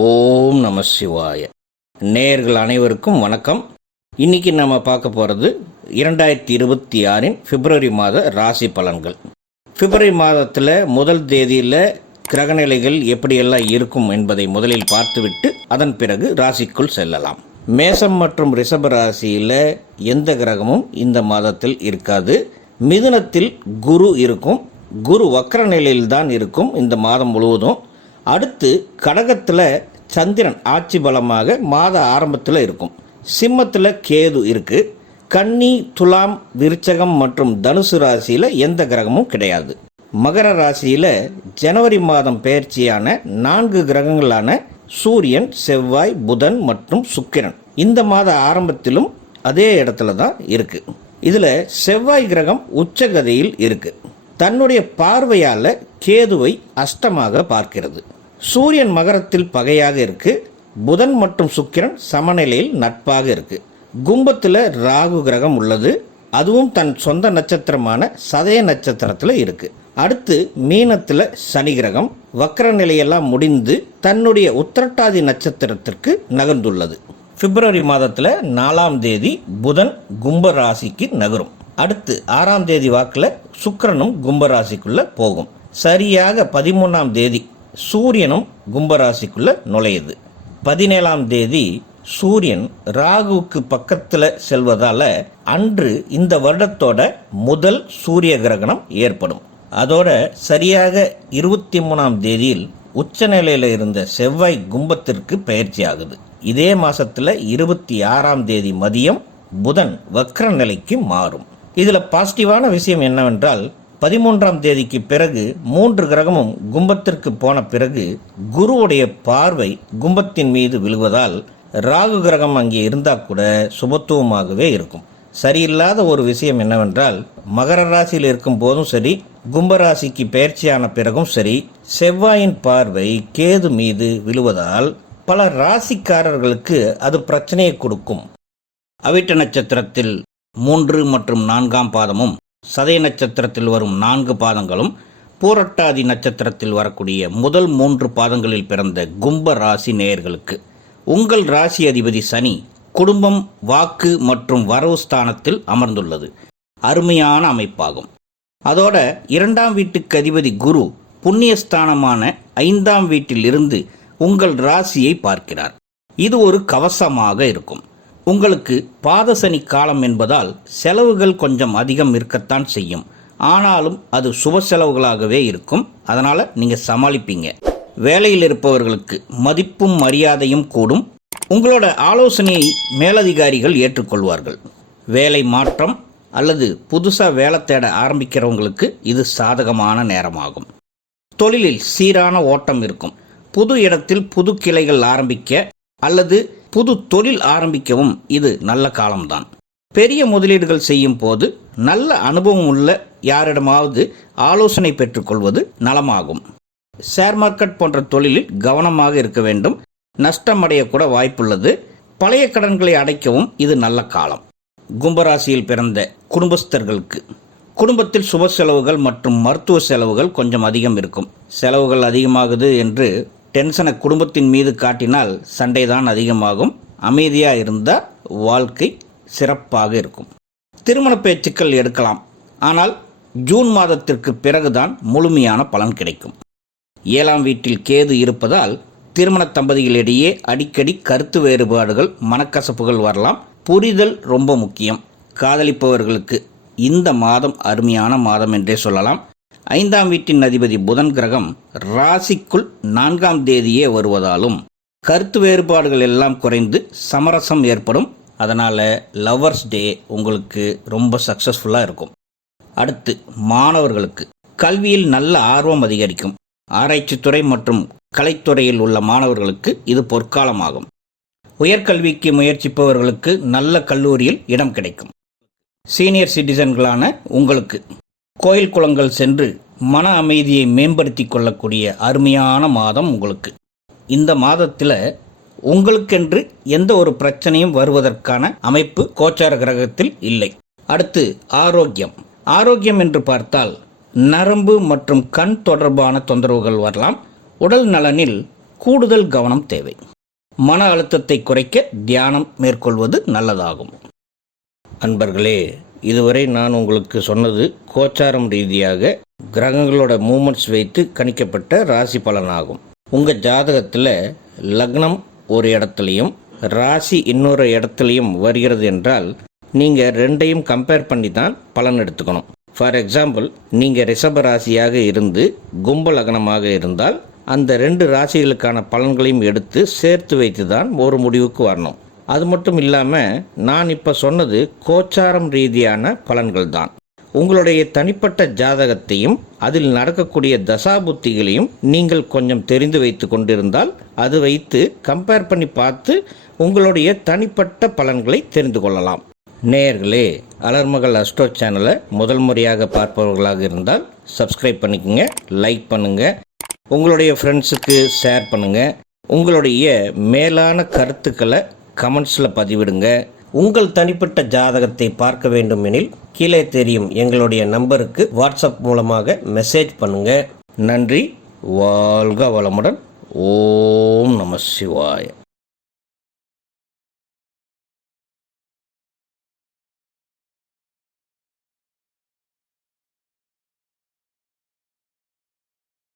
ஓம் நம சிவாய. நேயர்கள் அனைவருக்கும் வணக்கம். இன்னைக்கு நம்ம பார்க்க போகிறது 2026 பிப்ரவரி மாத ராசி பலன்கள். பிப்ரவரி மாதத்தில் முதல் தேதியில் கிரகநிலைகள் எப்படியெல்லாம் இருக்கும் என்பதை முதலில் பார்த்துவிட்டு அதன் பிறகு ராசிக்குள் செல்லலாம். மேசம் மற்றும் ரிஷப ராசியில் எந்த கிரகமும் இந்த மாதத்தில் இருக்காது. மிதுனத்தில் குரு இருக்கும். குரு வக்ர நிலையில்தான் இருக்கும் இந்த மாதம் முழுவதும். அடுத்து கடகத்தில் சந்திரன் ஆட்சி பலமாக மாத ஆரம்பத்தில் இருக்கும். சிம்மத்தில் கேது இருக்குது. கன்னி, துலாம், விருச்சகம் மற்றும் தனுசு ராசியில் எந்த கிரகமும் கிடையாது. மகர ராசியில் ஜனவரி மாதம் பெயர்ச்சியான 4 கிரகங்களான சூரியன், செவ்வாய், புதன் மற்றும் சுக்கிரன் இந்த மாத ஆரம்பத்திலும் அதே இடத்துல தான் இருக்குது. இதில் செவ்வாய் கிரகம் உச்சகதியில் இருக்குது. தன்னுடைய பார்வையால் கேதுவை அஷ்டமாக பார்க்கிறது. சூரியன் மகரத்தில் பகையாக இருக்கு. புதன் மற்றும் சுக்கிரன் சமநிலையில் நட்பாக இருக்கு. கும்பத்தில் ராகு கிரகம் உள்ளது. அதுவும் தன் சொந்த நட்சத்திரமான சதய நட்சத்திரத்தில் இருக்கு. அடுத்து மீனத்தில் சனி கிரகம் வக்ர நிலையெல்லாம் முடிந்து தன்னுடைய உத்திரட்டாதி நட்சத்திரத்திற்கு நகர்ந்துள்ளது. பிப்ரவரி மாதத்தில் 4ஆம் தேதி புதன் கும்ப ராசிக்கு நகரும். அடுத்து 6ஆம் தேதி வாக்கில் சுக்கிரனும் கும்பராசிக்குள்ளே போகும். சரியாக 13ஆம் தேதி சூரியனும் கும்பராசிக்குள்ளே நுழையுது. 17ஆம் தேதி சூரியன் ராகுவுக்கு பக்கத்தில் செல்வதால் அன்று இந்த வருடத்தோட முதல் சூரிய கிரகணம் ஏற்படும். அதோட சரியாக 23ஆம் தேதியில் உச்சநிலையில் இருந்த செவ்வாய் கும்பத்திற்கு பயிற்சி ஆகுது. இதே மாதத்தில் 26ஆம் தேதி மதியம் புதன் வக்ர நிலைக்கு மாறும். இதில் பாசிட்டிவான விஷயம் என்னவென்றால் 13ஆம் தேதிக்கு பிறகு 3 கிரகமும் கும்பத்திற்கு போன பிறகு குருவுடைய பார்வை கும்பத்தின் மீது விழுவதால் ராகு கிரகம் அங்கே இருந்தால் கூட சுபத்துவமாகவே இருக்கும். சரியில்லாத ஒரு விஷயம் என்னவென்றால் மகர ராசியில் இருக்கும் போதும் சரி, கும்பராசிக்கு பயிற்சியான பிறகும் சரி, செவ்வாயின் பார்வை கேது மீது விழுவதால் பல ராசிக்காரர்களுக்கு அது பிரச்சனையை கொடுக்கும். அவிட்ட நட்சத்திரத்தில் 3 மற்றும் 4ஆம் பாதமும், சதய நட்சத்திரத்தில் வரும் 4 பாதங்களும், பூரட்டாதி நட்சத்திரத்தில் வரக்கூடிய முதல் 3 பாதங்களில் பிறந்த கும்ப ராசி நேயர்களுக்கு உங்கள் ராசி அதிபதி சனி குடும்பம், வாக்கு மற்றும் வரவு ஸ்தானத்தில் அமர்ந்துள்ளது. அருமையான அமைப்பாகும். அதோட 2ஆம் வீட்டுக்கு அதிபதி குரு புண்ணியஸ்தானமான 5ஆம் வீட்டில் இருந்து உங்கள் ராசியை பார்க்கிறார். இது ஒரு கவசமாக இருக்கும். உங்களுக்கு பாதசனி காலம் என்பதால் செலவுகள் கொஞ்சம் அதிகம் இருக்கத்தான் செய்யும். ஆனாலும் அது சுப செலவுகளாகவே இருக்கும். அதனால் நீங்கள் சமாளிப்பீங்க. வேலையில் இருப்பவர்களுக்கு மதிப்பும் மரியாதையும் கூடும். உங்களோட ஆலோசனையை மேலதிகாரிகள் ஏற்றுக்கொள்வார்கள். வேலை மாற்றம் அல்லது புதுசாக வேலை தேட ஆரம்பிக்கிறவங்களுக்கு இது சாதகமான நேரமாகும். தொழிலில் சீரான ஓட்டம் இருக்கும். புது இடத்தில் புது கிளைகள் ஆரம்பிக்க அல்லது புது தொழில் ஆரம்பிக்கவும் இது நல்ல காலம்தான். பெரிய முதலீடுகள் செய்யும் போது நல்ல அனுபவம் உள்ள யாரிடமாவது ஆலோசனை பெற்றுக்கொள்வது நலமாகும். ஷேர் மார்க்கெட் போன்ற தொழிலில் கவனமாக இருக்க வேண்டும். நஷ்டமடைய கூட வாய்ப்புள்ளது. பழைய கடன்களை அடைக்கவும் இது நல்ல காலம். கும்பராசியில் பிறந்த குடும்பஸ்தர்களுக்கு குடும்பத்தில் சுப செலவுகள் மற்றும் மருத்துவ செலவுகள் கொஞ்சம் அதிகம் இருக்கும். செலவுகள் அதிகமாகுது என்று டென்ஷனை குடும்பத்தின் மீது காட்டினால் சண்டைதான் அதிகமாகும். அமைதியாக இருந்தால் வாழ்க்கை சிறப்பாக இருக்கும். திருமண பேச்சுக்கள் எடுக்கலாம். ஆனால் ஜூன் மாதத்திற்கு பிறகுதான் முழுமையான பலன் கிடைக்கும். 7ஆம் வீட்டில் கேது இருப்பதால் திருமண தம்பதிகளிடையே அடிக்கடி கருத்து வேறுபாடுகள், மனக்கசப்புகள் வரலாம். புரிதல் ரொம்ப முக்கியம். காதலிப்பவர்களுக்கு இந்த மாதம் அருமையான மாதம் என்றே சொல்லலாம். 5ஆம் வீட்டின் அதிபதி புதன் கிரகம் ராசிக்குள் 4ஆம் தேதியே வருவதாலும் கருத்து வேறுபாடுகள் எல்லாம் குறைந்து சமரசம் ஏற்படும். அதனால் லவ்வர்ஸ் டே உங்களுக்கு ரொம்ப சக்ஸஸ்ஃபுல்லாக இருக்கும். அடுத்து மாணவர்களுக்கு கல்வியில் நல்ல ஆர்வம் அதிகரிக்கும். ஆராய்ச்சித்துறை மற்றும் கலைத்துறையில் உள்ள மாணவர்களுக்கு இது பொற்காலமாகும். உயர்கல்விக்கு முயற்சிப்பவர்களுக்கு நல்ல கல்லூரியில் இடம் கிடைக்கும். சீனியர் சிட்டிசன்களான உங்களுக்கு கோயில் குளங்கள் சென்று மன அமைதியை மேம்படுத்தி கொள்ளக்கூடிய அருமையான மாதம் உங்களுக்கு. இந்த மாதத்தில் உங்களுக்கென்று எந்த ஒரு பிரச்சனையும் வருவதற்கான அமைப்பு கோச்சார கிரகத்தில் இல்லை. அடுத்து ஆரோக்கியம். ஆரோக்கியம் என்று பார்த்தால் நரம்பு மற்றும் கண் தொடர்பான தொந்தரவுகள் வரலாம். உடல் நலனில் கூடுதல் கவனம் தேவை. மன அழுத்தத்தை குறைக்க தியானம் மேற்கொள்வது நல்லதாகும். அன்பர்களே, இதுவரை நான் உங்களுக்கு சொன்னது கோச்சாரம் ரீதியாக கிரகங்களோட மூமெண்ட்ஸ் வைத்து கணிக்கப்பட்ட ராசி பலனாகும். உங்கள் ஜாதகத்தில் லக்னம் ஒரு இடத்துலையும் ராசி இன்னொரு இடத்துலையும் வருகிறது என்றால் நீங்கள் ரெண்டையும் கம்பேர் பண்ணி தான் பலன் எடுத்துக்கணும். ஃபார் எக்ஸாம்பிள், நீங்கள் ரிஷப ராசியாக இருந்து கும்ப லக்னமாக இருந்தால் அந்த 2 ராசிகளுக்கான பலன்களையும் எடுத்து சேர்த்து வைத்து தான் ஒரு முடிவுக்கு வரணும். அது மட்டும் இல்லாமல் நான் இப்போ சொன்னது கோச்சாரம் ரீதியான பலன்கள் தான். உங்களுடைய தனிப்பட்ட ஜாதகத்தையும் அதில் நடக்கக்கூடிய தசாபுத்திகளையும் நீங்கள் கொஞ்சம் தெரிந்து வைத்து கொண்டிருந்தால் அது வைத்து கம்பேர் பண்ணி பார்த்து உங்களுடைய தனிப்பட்ட பலன்களை தெரிந்து கொள்ளலாம். நேயர்களே, அலர்மகள் அஸ்ட்ரோ சேனலை முதல் முறையாக பார்ப்பவர்களாக இருந்தால் சப்ஸ்கிரைப் பண்ணிக்கோங்க, லைக் பண்ணுங்கள், உங்களுடைய ஃப்ரெண்ட்ஸுக்கு ஷேர் பண்ணுங்கள். உங்களுடைய மேலான கருத்துக்களை கமெண்ட்ஸில் பதிவிடுங்க. உங்கள் தனிப்பட்ட ஜாதகத்தை பார்க்க வேண்டும் எனில் கீழே தெரியும் எங்களுடைய நம்பருக்கு வாட்ஸ்அப் மூலமாக மெசேஜ் பண்ணுங்கள். நன்றி. வாழ்க வளமுடன். ஓம் நம சிவாய.